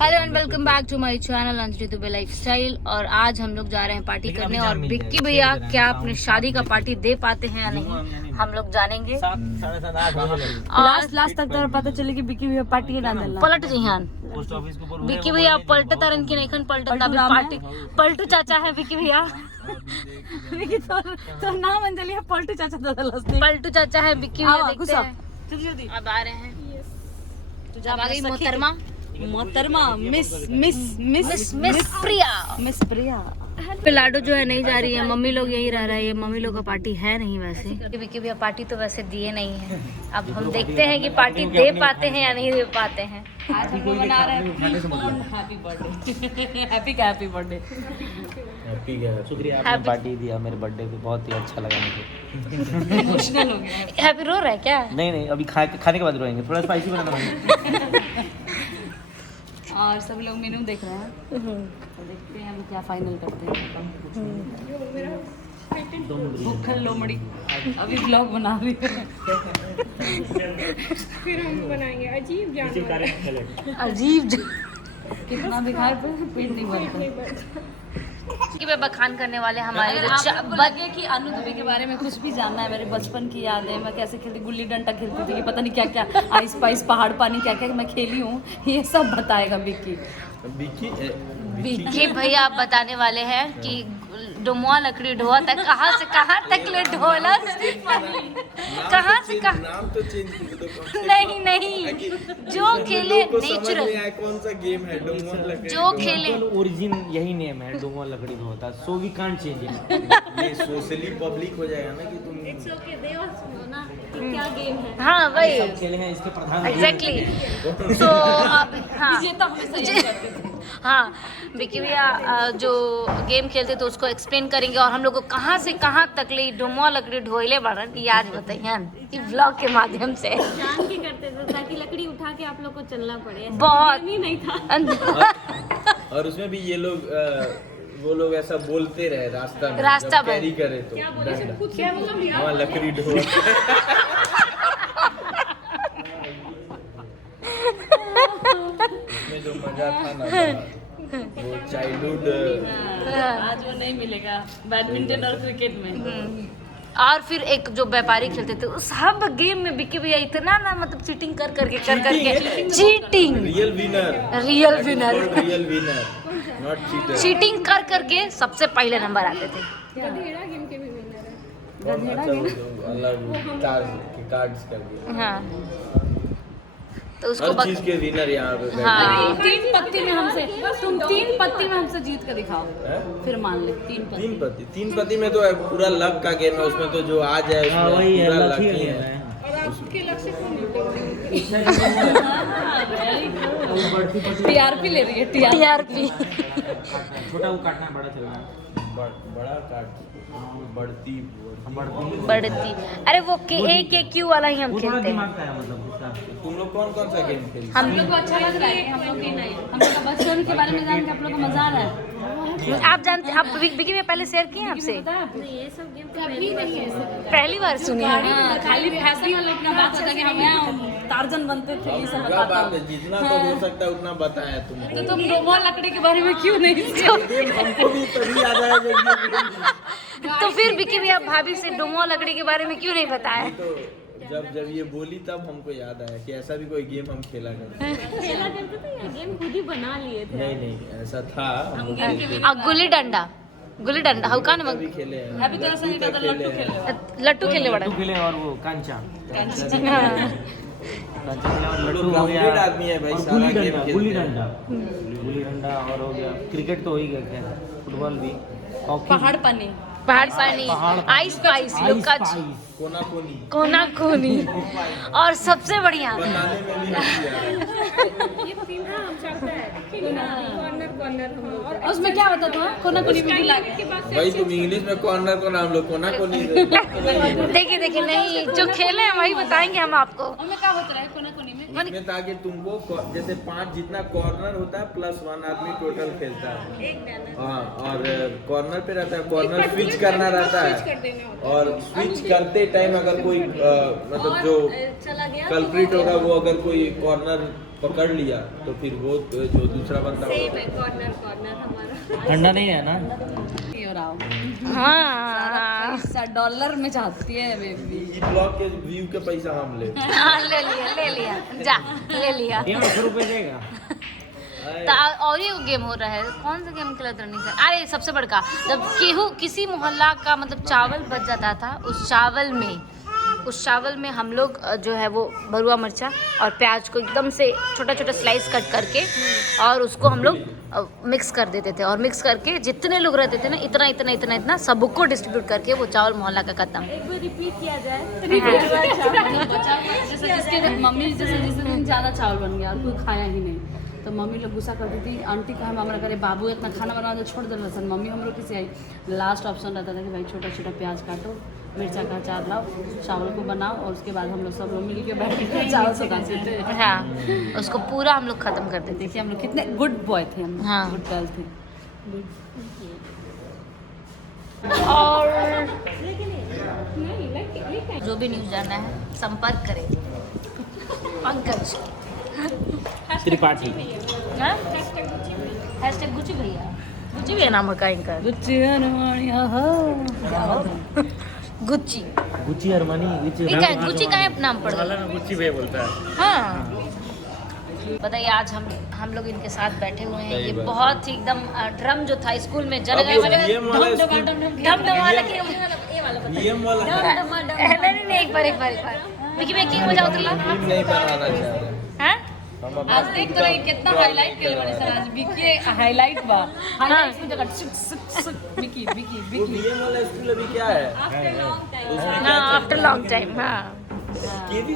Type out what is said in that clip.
Hello and welcome back to my channel Anjali Dubey lifestyle. और आज हम लोग जा रहे हैं पार्टी करने और बिक्की भैया क्या अपनी शादी का पार्टी दे पाते हैं या नहीं हम लोग जानेंगे। लास्ट तक तो पता चले कि बिक्की भैया पार्टी ना देला पलट जइहान बिक्की भैया पलटे तरन की नहीं खन पलटे तब पार्टी पलटू चाचा है बिक्की भैया। बिक्की तो नाम अंजलि है पलटू चाचा दलस पलटू चाचा है बिक्की भैया। देखते हैं जल्दी अब आ रहे हैं। अब आ गई मोहतरमा मिस प्रिया। लाडो जो है नहीं जा रही है, मम्मी लोग यही रह रहे हैं। मम्मी लोग का पार्टी है नहीं वैसे बिक्की भैया पार्टी तो वैसे दिए नहीं है। अब हम देखते हैं कि पार्टी दे पाते हैं या नहीं दे पाते हैं। आज हम लोग मना रहे हैं हैप्पी बर्थडे हैप्पी बर्थडे। शुक्रिया आपने पार्टी दिया मेरे बर्थडे पे, बहुत ही अच्छा लगा मुझे। इमोशनल हो गया। हैप्पी रो रहा है क्या? नहीं अभी खाने के बाद रोएंगे, थोड़ा स्पाइसी बनाना पड़ेगा। और सब लोग मेनू देख रहे हैं तो देखते हैं हम क्या फाइनल करते हैं। भूखल लोमड़ी अभी ब्लॉग बना रही है। फिर हम बनाएंगे अजीब अजीब कितना भी खाए पे पेट नहीं भरता। कि वे बखान करने वाले हमारे लगे कि अनु दुबे के बारे में कुछ भी जानना है, मेरे बचपन की याद है, मैं कैसे खेलती, गुल्ली डंडा खेलती थी, पता नहीं क्या क्या आइस पाइस पहाड़ पानी क्या क्या मैं खेली हूँ, ये सब बताएगा बिक्की भैया आप बताने वाले हैं कि डुमुआ लकड़ी ढोआ तक कहाँ से कहाँ तक ले ढोला कहाँ से कहाँ। नाम तो चेंज कर दो। नहीं जो खेले नेचुरल कौन सा गेम है डुमुआ लकड़ी जो खेले ओरिजिन यही नेम है, डोंगो लकड़ी होता, so we can't change it. ये सोशली पब्लिक हो जाएगा ना कि तुम क्या गेम है। हाँ वही सब खेलेंगे इसके प्रधान एग्जैक्टली। तो अब हाँ बिक्की भैया जो गेम खेलते तो उसको एक्सप्लेन करेंगे और हम लोग को कहाँ से कहाँ तक ले डुमुआ लकड़ी ढोइले बढ़न ये आज बताइए ब्लॉग के माध्यम से। जान के करते थे ताकि लकड़ी उठा के आप लोग को चलना पड़े। बहुत ही नहीं था। और उसमें भी ये लोग वो लोग ऐसा बोलते रहे रास्ता में रास्ता जब कैरी करे तो डंडा वहाँ लकड़ी ढो। उसमें जो मजा था ना वो चाइल्डहुड आज वो नहीं मिलेगा बैडमिंटन और क्रिकेट में। और फिर एक जो व्यापारी खेलते थे उस सब गेम में बिक्की भैया इतना ना मतलब चीटिंग कर करके cheating real winner not cheater cheating कर करके सबसे पहले नंबर आते थे। गधेड़ा गेम के भी विनर है। अच्छा अलग कार्ड्स कर दिया। हाँ तो उसको हर चीज के विनर यहाँ पे हाँ तीन पत्ती में हमसे जीत के दिखाओ फिर मान ले। तीन पत्ती में तो पूरा लक का गेम है, उसमें तो जो आ जाए उसमें वही है, पूरा लक ही लकी है। है। और आपके लक्ष्य कौन टीआरपी ले रही है टीआरपी। छोटा वो काटना है, बड़ा चलना है। बड़ा कार्ड बढ़ती बढ़ती अरे वो के क्यू वाला ही हम वो थोड़ा खेलते हैं। दिमाग का है, मतलब उसका। तुम लोग कौन सा गेम खेलते हम लोग को अच्छा लग रहा है। हम लोग का बचपन के बारे में जान के आप लोग को मजा आ रहा है। आप जानते आप बिक्की में पहले शेयर किए हैं आपसे ये सब गेम कभी नहीं है। पहली बार सुनी है। खाली फैशन वाले अपना बात होता कि हम यहाँ टार्जन बनते थे ये सब क्या बताता बात है, जितना तो हो सकता है उतना बताया तुमको। तो तुम डोमा लकड़ी के बारे में क्यों नहीं गेम हमको भी तभी याद आया जब ये तो फिर बिक्की भैया भाभी से डुमुआ लकड़ी के बारे में क्यों नहीं बताया? तो जब ये बोली तब हमको याद आया कि ऐसा भी कोई गेम हम खेला करते थे। खेला करते थे या गेम खुद ही बना लिए थे। नहीं ऐसा था हम लोग खेलते थे। गुल्ली डंडा हल्का ना भी खेले हैं। अभी तो ऐसा नहीं कहता लट्टू खेले लट्टू खेलने बड़ा लट्टू खेले और वो कांचा खेले और लोग लट्टू हो गया। grounded आदमी है भाई, और सारा गेम खेलते गुल्ली हैं। डंडा और हो गया। क्रिकेट तो हो ही गया, खैर फुटबॉल भी, हॉकी, पहाड़ पानी पहाड़ पानी आइस पाइस लुका कोना कोनी और सबसे बढ़िया बनाने में भी मजा आया। ये तीन हम चलता है कॉर्नर हम लोग। और उसमें क्या होता था कोना कोनी में लागे के बाद भाई तुम इंग्लिश में कॉर्नर को नाम लो, कोना को नहीं। देखिए नहीं जो खेले हैं वही बताएंगे हम आपको। उसमें क्या होता है कोना कोनी में इसमें ताकि तुमको जैसे 5 जितना कॉर्नर होता है प्लस 1 आदमी टोटल खेलता है। हाँ और कॉर्नर पे रहता है, कॉर्नर स्विच करना रहता है और स्विच करते टाइम अगर कोई मतलब जो चला गया कल्प्रिट होगा वो अगर कोई कॉर्नर पकड़ लिया तो फिर वो जो दूसरा बंदा सेम है कॉर्नर कॉर्नर हमारा। ठंडा नहीं है ना? और आओ हाँ पैसा डॉलर में चाहती है बेबी। ब्लॉग के व्यू के पैसा हम ले हाँ, ले लिया जा ले लिया। 150 रुपए देगा। तो और ही गेम हो रहा है। कौन सा गेम खेला नहीं सर? अरे सबसे बड़का, जब केहू किसी मोहल्ला का मतलब चावल बच जाता था, उस चावल में हम लोग जो है वो भरुआ मिर्चा और प्याज को एकदम से छोटा छोटा स्लाइस कट करके और उसको हम लोग मिक्स कर देते थे, और मिक्स करके जितने लोग रहते थे ना इतना इतना इतना इतना सबको डिस्ट्रीब्यूट करके वो चावल मोहल्ला का खत्म। एक बार रिपीट किया जाए। जैसे जिसके मम्मी जैसे जिस दिन ज़्यादा चावल बन गया और कोई खाया ही नहीं, तो मम्मी लोग गुस्सा करती थी। आंटी को हम हमारा करे बाबू इतना खाना बना दो, छोड़ दे लहसन। मम्मी हम लोग किसी आई लास्ट ऑप्शन रहता था कि भाई छोटा छोटा प्याज काटो, मिर्चा का अचार लाओ, चावल को बनाओ, और उसके बाद हम लोग सब लोग मिल के बैठ के चावल पकाते थे। हाँ, उसको पूरा हम लोग खत्म कर देते थे। देखिए हम लोग कितने गुड बॉय थे, हम हाँ। गुड गर्ल थे। और जो भी न्यूज़ जानना है संपर्क करें पंकज त्रिपाठी। हैशटैग गुची भैया। गुची भैया नाम है इनका। गुच्ची गुच्ची अरमानी गुच्ची का है नाम पड़ गया। गुच्ची भैया बोलता है। हाँ बताइए, आज हम लोग इनके साथ बैठे हुए हैं। ये बहुत ही एकदम ड्रम जो था स्कूल में जन अब ये VM वाला नहीं, एक बार विकी भैया की मजा उतरला नहीं बनाना चाहते हैं? आज देख तो रही कितना हाईलाइट के लिए सर, आज विकी हाईलाइट बा हाईलाइट में जगह सुक सुक सुक विकी विकी वो विकी VM वाला स्कूल अभी क्या है आफ्टर लॉन्ग टाइम। उसमें हाँ, आफ्टर लॉन्ग टाइम। हाँ ये भी